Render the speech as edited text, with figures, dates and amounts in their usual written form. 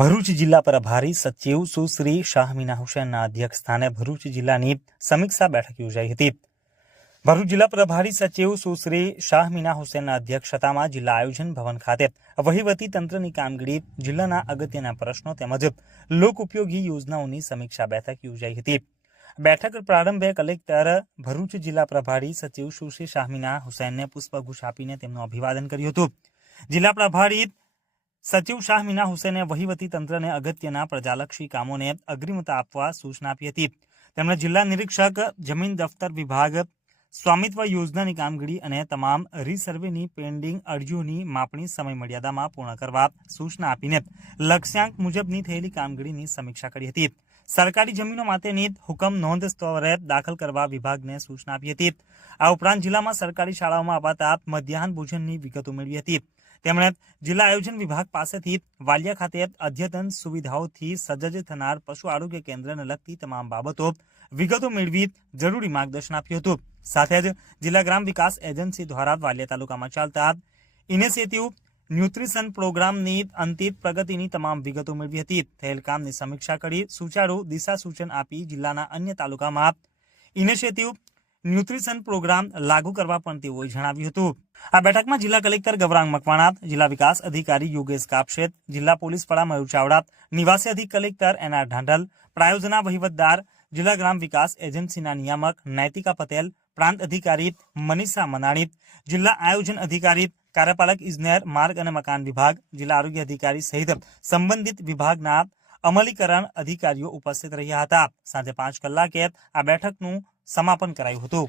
ભરૂચ જિલ્લા પ્રભારી સચિવ સુશ્રી શાહમીના હુસૈનના અધ્યક્ષસ્થાને ભરૂચ જિલ્લાની સમીક્ષા બેઠક યોજાઈ હતી। ભરૂચ જિલ્લા પ્રભારી સચિવ સુશ્રી શાહમીના હુસૈનના અધ્યક્ષતામાં જિલ્લા આયોજન ભવન ખાતે વહીવટી તંત્રની કામગીરી, જિલ્લાના અગત્યના પ્રશ્નો તેમજ લોક ઉપયોગી યોજનાઓની સમીક્ષા બેઠક યોજાઈ હતી। બેઠક પ્રારંભે કલેક્ટર ભરૂચ જિલ્લા પ્રભારી સચિવ સુશ્રી શાહમીના હુસૈનને પુષ્પગુચ્છ આપીને તેમનું અભિવાદન કર્યું હતું। જિલ્લા પ્રભારી સચિવ શાહમીના હુસૈને વહીવટી તંત્રને અગત્યના પ્રજાલક્ષી કામોને અગ્રિમતા આપવા સૂચના આપી હતી। તેમણે જિલ્લા નિરીક્ષક, જમીન દફતર વિભાગ, સ્વામિત્વ યોજનાની કામગીરી અને તમામ રીસર્વેની પેન્ડિંગ અરજીઓની માપણી સમય મર્યાદામાં પૂર્ણ કરવા સૂચના આપીને લક્ષ્યાંક મુજબની થયેલી કામગીરીની સમીક્ષા કરી હતી। સરકારી જમીનો માટેની હુકમ નોંધ સ્તરે દાખલ કરવા વિભાગને સૂચના આપી હતી। આ ઉપરાંત જિલ્લામાં સરકારી શાળાઓમાં અપાતા મધ્યાહન ભોજનની વિગતો મેળવી હતી। તેમણે જિલ્લા આયોજન વિભાગ પાસેથી વાલિયા ખાતે અદ્યતન સુવિધાઓથી સજ્જ થનાર પશુ આરોગ્ય કેન્દ્રને લગતી તમામ બાબતો વિગતો મેળવી જરૂરી માર્ગદર્શન આપ્યું હતું। સાથે જ જિલ્લા ગ્રામ વિકાસ એજન્સી દ્વારા વાલિયા તાલુકામાં ચાલતા ઇનિશિયેટિવ ન્યુટ્રિશન પ્રોગ્રામની અંતિમ પ્રગતિની તમામ વિગતો મેળવી હતી। થયેલ કામની સમીક્ષા કરી સુચારુ દિશા સૂચન આપી જિલ્લાના અન્ય તાલુકામાં ઇનિશિયેટિવ ન્યુટ્રિશન પ્રોગ્રામ લાગુ કરવા પણ તેઓએ જણાવ્યું હતું। આ બેઠકમાં જિલ્લા કલેક્ટર ગૌરાંગ મકવાણા, જિલ્લા વિકાસ અધિકારી યોગેશ કાપશેત, જિલ્લા પોલીસ વડા મયુર ચાવડા, નિવાસી અધિક કલેક્ટર એનઆર ઢાંઢલ, પ્રાયોજના વહીવટદાર, જિલ્લા ગ્રામ વિકાસ એજન્સીના નિયામક નૈતિકા પટેલ, પ્રાંત અધિકારી મનીષા મનાણી, જિલ્લા આયોજન અધિકારી, કાર્યપાલક ઇજનેર, માર્ગ અને મકાન વિભાગ, જિલ્લા આરોગ્ય અધિકારી સહિત સંબંધિત વિભાગના અમલીકરણ અધિકારીઓ ઉપસ્થિત રહ્યા હતા। સાંજે 5 કલાકે આ બેઠકનું સમાપન કરાયું હતું।